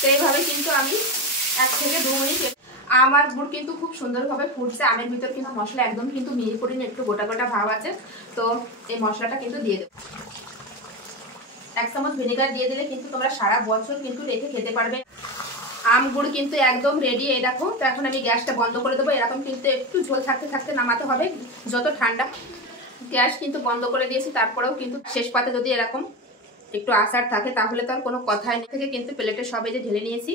তো এইভাবে কিন্তু আমি 1 থেকে 2 মিনিট। আমার গুড় কিন্তু খুব সুন্দরভাবে ফুটছে। আমের ভিতর কিন্তু মশলা একদম কিন্তু মিহি করিনি, একটু গোটা গোটা ভাব আছে। তো এই মশলাটা কিন্তু দিয়ে দেবো। 1 চামচ ভিনেগার দিয়ে দিলে কিন্তু তোমরা সারা বছর কিন্তু রেখে খেতে পারবে। আম গুড় কিন্তু একদম রেডি। এই দেখো। তো এখন আমি গ্যাসটা বন্ধ করে দেবো। এরকম কিন্তু একটু ঝোল থাকতে থাকতে নামাতে হবে। যত ঠান্ডা, গ্যাস কিন্তু বন্ধ করে দিয়েছি, তারপরেও কিন্তু শেষ পাতে যদি এরকম একটু আচার থাকে তাহলে তো আর কোনো কথাই নেই। থেকে কিন্তু প্লেটে সব এই যে ঢেলে নিয়েছি।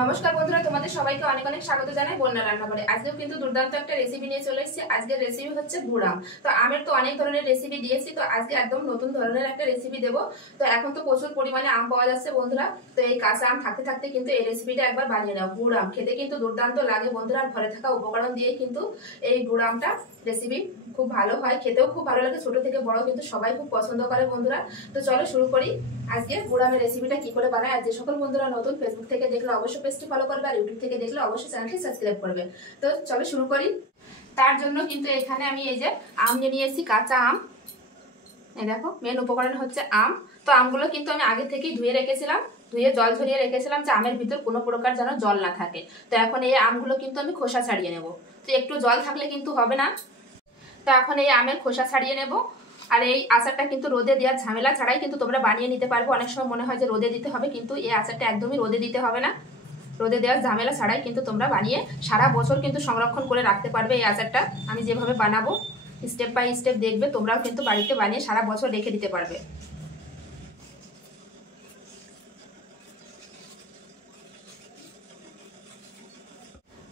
নমস্কার বন্ধুরা, তোমাদের সবাইকে অনেক অনেক স্বাগত জানাই বন্যা রান্নাঘরে। আজকেও কিন্তু দুর্দান্ত একটা রেসিপি নিয়ে চলে এসেছি। আজকের রেসিপি হচ্ছে গুড় আম। তো আমের তো অনেক ধরনের রেসিপি দিয়েছি, তো আজকে একদম নতুন ধরনের একটা রেসিপি দেবো। তো এখন তো প্রচুর পরিমাণে আম পাওয়া যাচ্ছে বন্ধুরা। তো এই কাঁচা আম থাকতে থাকতে কিন্তু এই রেসিপিটা একবার বানিয়ে নাও। গুড় আম খেতে কিন্তু দুর্দান্ত লাগে বন্ধুরা। ঘরে থাকা উপকরণ দিয়ে কিন্তু এই গুড় আমটা রেসিপি খুব ভালো হয়, খেতেও খুব ভালো লাগে। ছোট থেকে বড় কিন্তু সবাই খুব পছন্দ করে বন্ধুরা। তো চলো শুরু করি আজকে গুড় আমের রেসিপিটা কি করে বানায়। আর যে সকল বন্ধুরা নতুন ফেসবুক থেকে দেখলে অবশ্যই পেজটি ফলো করবে, আর ইউটিউব থেকে দেখলে অবশ্যই চ্যানেলটি সাবস্ক্রাইব করবে। তো চলো শুরু করি। তার জন্য কিন্তু এখানে আমি এই যে আম নিয়ে নিয়েছি, কাঁচা আম। এই দেখো, মেন উপকরণ হচ্ছে আম। তো আমগুলো কিন্তু আমি আগে থেকেই ধুয়ে রেখেছিলাম, ধুয়ে জল ঝরিয়ে রেখেছিলাম যে আমের ভিতর কোনো প্রকার যেন জল না থাকে। তো এখন এই আমগুলো কিন্তু আমি খোসা ছাড়িয়ে নেব। তো একটু জল থাকলে কিন্তু হবে না। তো এখন এই আমের খোসা ছাড়িয়ে নেব। আর এই আচারটা কিন্তু রোদে দেওয়ার ঝামেলা ছাড়াই কিন্তু তোমরা বানিয়ে নিতে পারবে। অনেক সময় মনে হয় যে রোদে দিতে হবে, কিন্তু এই আচারটা একদমই রোদে দিতে হবে না। রোদে দেওয়ার ঝামেলা ছাড়াই কিন্তু তোমরা বানিয়ে সারা বছর কিন্তু সংরক্ষণ করে রাখতে পারবে এই আচারটা। আমি যেভাবে বানাবো স্টেপ বাই স্টেপ দেখবে, তোমরাও কিন্তু বাড়িতে বানিয়ে সারা বছর রেখে দিতে পারবে।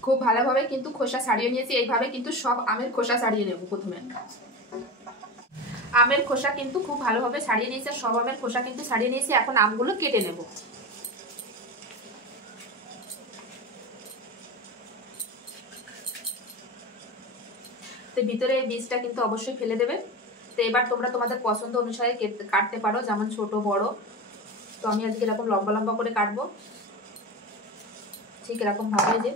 খুব ভালোভাবে কিন্তু খোসা ছাড়িয়ে নিয়েছি। এইভাবে কিন্তু সব আমের খোসা ছাড়িয়ে নেব। প্রথমে আমের খোসা কিন্তু খুব ভালোভাবে ছাড়িয়ে নিয়েছি, সব আমের খোসা কিন্তু ছাড়িয়ে নিয়েছি। এখন আমগুলো কেটে নেব। তো ভিতরে এই বীজটা কিন্তু অবশ্যই ফেলে দেবে। তো এবার তোমরা তোমাদের পছন্দ অনুসারে কাটতে পারো, যেমন ছোট বড়। তো আমি আজকে এরকম লম্বা লম্বা করে কাটবো, ঠিক এরকম ভাবে। যে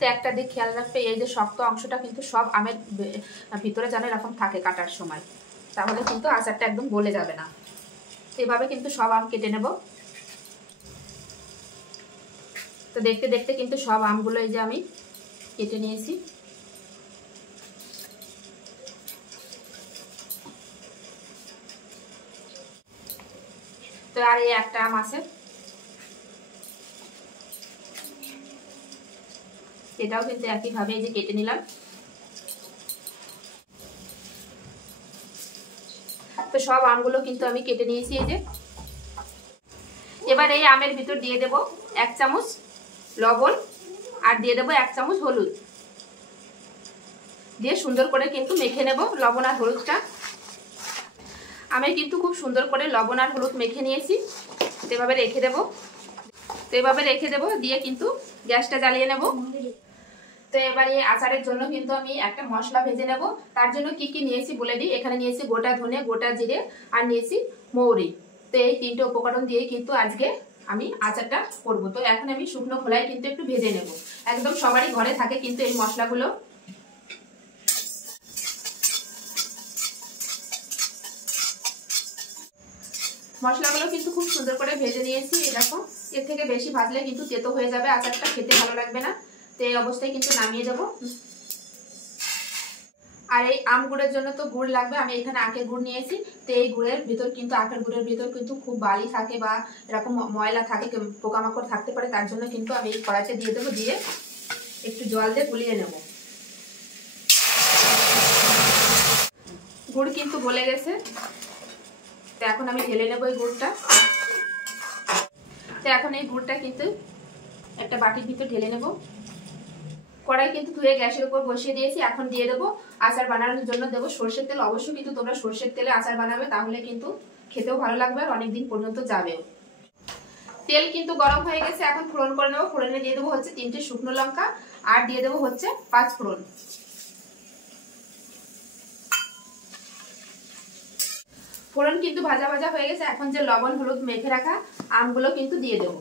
তো একটা দিক খেয়াল রাখবে, এই যে শক্ত অংশটা কিন্তু সব আমের ভিতরে যেন এরকম থাকে কাটার সময়, তাহলে কিন্তু আচারটা একদম গলে যাবে না। এভাবে কিন্তু সব আম কেটে নেব। তো দেখতে দেখতে কিন্তু সব আমগুলো এই যে আমি কেটে নিয়েছি। তো আর এই একটা আম আছে, এটাও কিন্তু একইভাবে এই যে কেটে নিলাম। তো সব আমগুলো কিন্তু আমি কেটে নিয়েছি এই যে। এবার এই আমের ভিতর দিয়ে দেব 1 চামচ লবণ, আর দিয়ে দেব 1 চামচ হলুদ। দিয়ে সুন্দর করে কিন্তু মেখে নেব লবণ আর হলুদটা। আমি কিন্তু খুব সুন্দর করে লবণ আর হলুদ মেখে নিয়েছি। এভাবে রেখে দেব। তো এভাবে রেখে দেব, দিয়ে কিন্তু গ্যাসটা জ্বালিয়ে নেব। তো এবার এই আচারের জন্য কিন্তু আমি একটা মশলা ভেজে নেব। তার জন্য কি কি নিয়েছি বলে দিই। এখানে নিয়েছি গোটা ধনে, গোটা জিরে, আর নিয়েছি মৌরি। তো এই 3টে উপকরণ দিয়ে কিন্তু আজকে আমি আচারটা করব। তো এখন আমি শুকনো খোলায় কিন্তু একটু ভেজে নেব। একদম সবারই ঘরে থাকে কিন্তু এই মশলাগুলো। মশলাগুলো কিন্তু খুব সুন্দর করে ভেজে নিয়েছি। এই দেখো, এর থেকে বেশি ভাজলে কিন্তু তেতো হয়ে যাবে, আচারটা খেতে ভালো লাগবে না। তো এই অবস্থায় কিন্তু নামিয়ে দেবো। আর এই আম গুড়ের জন্য তো গুড় লাগবে। আমি এখানে আখের গুড় নিয়েছি। তো এই গুড়ের ভিতর কিন্তু, আখের গুড়ের ভিতর কিন্তু খুব বালি থাকে বা এরকম ময়লা থাকে, পোকামাকড় থাকতে পারে। তার জন্য কিন্তু আমি এই কড়াইতে দিয়ে দেবো, দিয়ে একটু জল দিয়ে গুলিয়ে নেব। গুড় কিন্তু গলে গেছে। তো এখন আমি ঢেলে নেবো এই গুড়টা। তো এখন এই গুড়টা কিন্তু একটা বাটির ভিতর ঢেলে নেব। কড়াই কিন্তু ধুয়ে গ্যাসের উপর বসিয়ে দিয়েছি। এখন দিয়ে দেবো আচার বানানোর জন্য দেবো সরষের তেল। অবশ্যই কিন্তু তোমরা সরষের তেলে আচার বানাবে, তাহলে কিন্তু খেতেও ভালো লাগবে আর অনেকদিন পর্যন্ত যাবেও। তেল কিন্তু গরম হয়ে গেছে। এখন ফোড়ন করে নেবো। ফোড়নে দিয়ে দেবো হচ্ছে 3টে শুকনো লঙ্কা, আর দিয়ে দেবো হচ্ছে 5 ফোড়ন। ফোড়ন কিন্তু ভাজা ভাজা হয়ে গেছে। এখন যে লবণ হলুদ মেখে রাখা আমগুলো কিন্তু দিয়ে দেবো,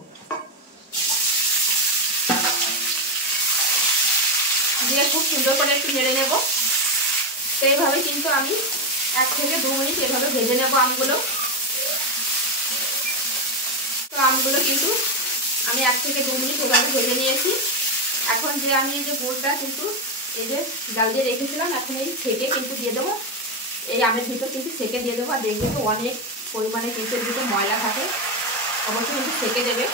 দিয়ে খুব সুন্দর করে একটু নেড়ে নেব। তো এইভাবে কিন্তু আমি 1 থেকে 2 মিনিট এভাবে ভেজে নেব আমগুলো। তো আমগুলো কিন্তু আমি 1 থেকে 2 মিনিট এভাবে ভেজে নিয়েছি। এখন যে আমি এই যে গুড়টা কিন্তু এই যে জাল দিয়ে রেখেছিলাম, এখন এই ছেঁকে কিন্তু দিয়ে দেবো। এই আমের ভিতর কিন্তু ছেঁকে দিয়ে দেবো। আর দেখবে তো অনেক পরিমাণে কিন্তু এর ভিতরে ময়লা থাকে, অবশ্যই কিন্তু ছেঁকে দেবে।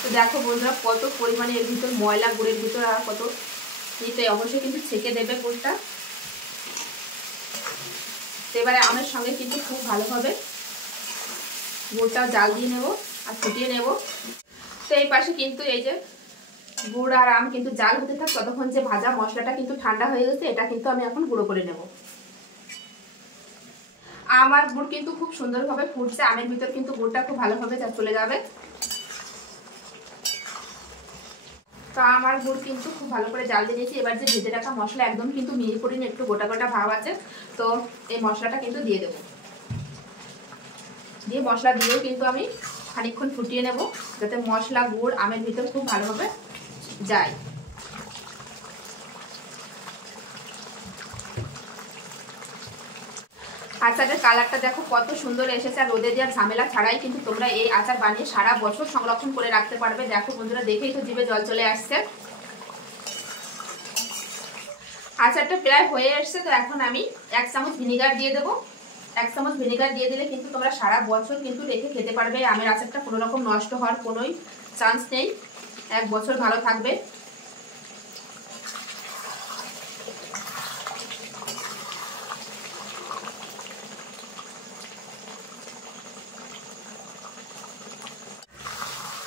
তো দেখো বন্ধুরা কত পরিমাণে এর ভিতর ময়লা গুড়ের ভিতর আর কত, এইটাই অবশ্যই কিন্তু ছেঁকে দেবে গুড়টা। এবারে আমের সঙ্গে কিন্তু খুব ভালোভাবে গুড়টাও জাল দিয়ে নেব আর ফুটিয়ে নেব। তো এই পাশে কিন্তু এই যে গুড় আর আম কিন্তু জাল হতে থাক, ততক্ষণ যে ভাজা মশলাটা কিন্তু ঠান্ডা হয়ে গেছে, এটা কিন্তু আমি এখন গুঁড়ো করে নেব। আম আর গুড় কিন্তু খুব সুন্দরভাবে ফুটছে, আমের ভিতর কিন্তু গুড়টা খুব ভালোভাবে চলে যাবে। তো আম আর গুড় কিন্তু খুব ভালো করে জাল দিয়ে নিয়েছি। এবার যে ভেজে রাখা মশলা একদম কিন্তু মিহি করিনি, একটু গোটা গোটা ভাব আছে, তো এই মশলাটা কিন্তু দিয়ে দেবো। দিয়ে মশলা দিয়েও কিন্তু আমি খানিকক্ষণ ফুটিয়ে নেব, যাতে মশলা গুড় আমের ভিতর খুব ভালোভাবে যায়। আচারের কালারটা দেখো কত সুন্দর এসেছে, আর রোদে দেওয়ার ঝামেলা ছাড়াই কিন্তু তোমরা এই আচার বানিয়ে সারা বছর সংরক্ষণ করে রাখতে পারবে। দেখো বন্ধুরা, দেখেই তো জিভে জল চলে আসছে। আচারটা প্রায় হয়ে আসছে। তো এখন আমি 1 চামচ ভিনেগার দিয়ে দেবো। 1 চামচ ভিনেগার দিয়ে দিলে কিন্তু তোমরা সারা বছর কিন্তু রেখে খেতে পারবে। আমের আচারটা কোনো রকম নষ্ট হওয়ার কোনোই চান্স নেই, 1 বছর ভালো থাকবে।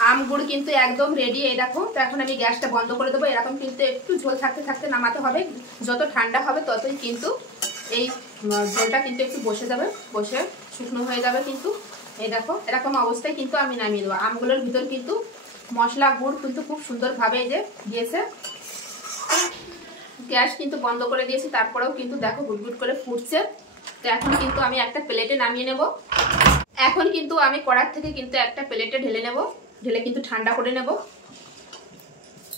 আম গুড় কিন্তু একদম রেডি। এই দেখো, তো এখন আমি গ্যাসটা বন্ধ করে দেবো। এরকম কিন্তু একটু ঝোল থাকতে থাকতে নামাতে হবে। যত ঠান্ডা হবে ততই কিন্তু এই ঝোলটা কিন্তু একটু বসে যাবে, বসে শুকনো হয়ে যাবে। কিন্তু এই দেখো এরকম অবস্থায় কিন্তু আমি নামিয়ে দেবো। আমগুলোর ভিতর কিন্তু মশলা গুড় কিন্তু খুব সুন্দরভাবে এই যে দিয়েছে। গ্যাস কিন্তু বন্ধ করে দিয়েছি, তারপরেও কিন্তু দেখো গুড়গুড় করে ফুটছে। তো এখন কিন্তু আমি একটা প্লেটে নামিয়ে নেব। এখন কিন্তু আমি কড়ার থেকে কিন্তু একটা প্লেটে ঢেলে নেব, ঢেলে কিন্তু ঠান্ডা করে নেব।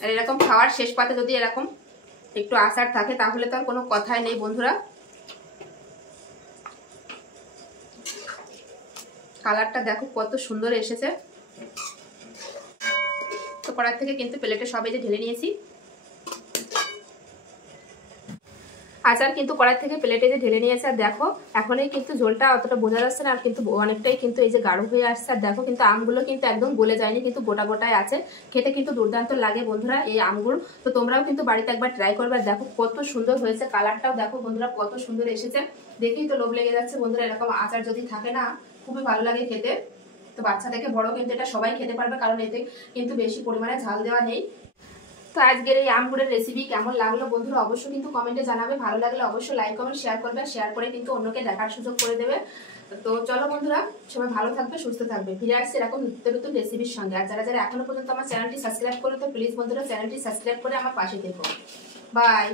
আর এরকম খাওয়ার শেষ পাতে যদি এরকম একটু আচার থাকে তাহলে তো আর কোনো কথাই নেই বন্ধুরা। কালারটা দেখো কত সুন্দর এসেছে। তো কড়ার থেকে কিন্তু প্লেটে সব এই যে ঢেলে নিয়েছি। আচার কিন্তু কড়াই থেকে প্লেটে যে ঢেলে নিয়েছে। আর দেখো এখনই কিন্তু ঝোলটা অতটা বোঝা যাচ্ছে না, আর কিন্তু অনেকটাই কিন্তু এই যে গাঢ় হয়ে আসছে। আর দেখো কিন্তু আমগুলো কিন্তু একদম গলে যায়নি, কিন্তু গোটা গোটায় আছে। খেতে কিন্তু দুর্দান্ত লাগে বন্ধুরা এই আমগুলো। তো তোমরাও কিন্তু বাড়িতে একবার ট্রাই করবে। আর দেখো কত সুন্দর হয়েছে, কালারটাও দেখো বন্ধুরা কত সুন্দর এসেছে। দেখেই তো লোভ লেগে যাচ্ছে বন্ধুরা। এরকম আচার যদি থাকে না, খুবই ভালো লাগে খেতে। তো বাচ্চা থেকে বড় কিন্তু এটা সবাই খেতে পারবে, কারণ এতে কিন্তু বেশি পরিমাণে ঝাল দেওয়া নেই। তো আজকের এই আম গুড়ের রেসিপি কেমন লাগলো বন্ধুরা অবশ্যই কিন্তু কমেন্টে জানাবে। ভালো লাগলে অবশ্যই লাইক কমেন্ট শেয়ার করবে, শেয়ার করে কিন্তু অন্যকে দেখার সুযোগ করে দেবে। তো চলো বন্ধুরা, সবাই ভালো থাকবে, সুস্থ থাকবে। ফিরে আসছে এরকম নিত্য নতুন রেসিপির সঙ্গে। আর যারা যারা এখনো পর্যন্ত আমার চ্যানেলটি সাবস্ক্রাইব করে, তো প্লিজ বন্ধুরা চ্যানেলটি সাবস্ক্রাইব করে আমার পাশে থেকো। বাই।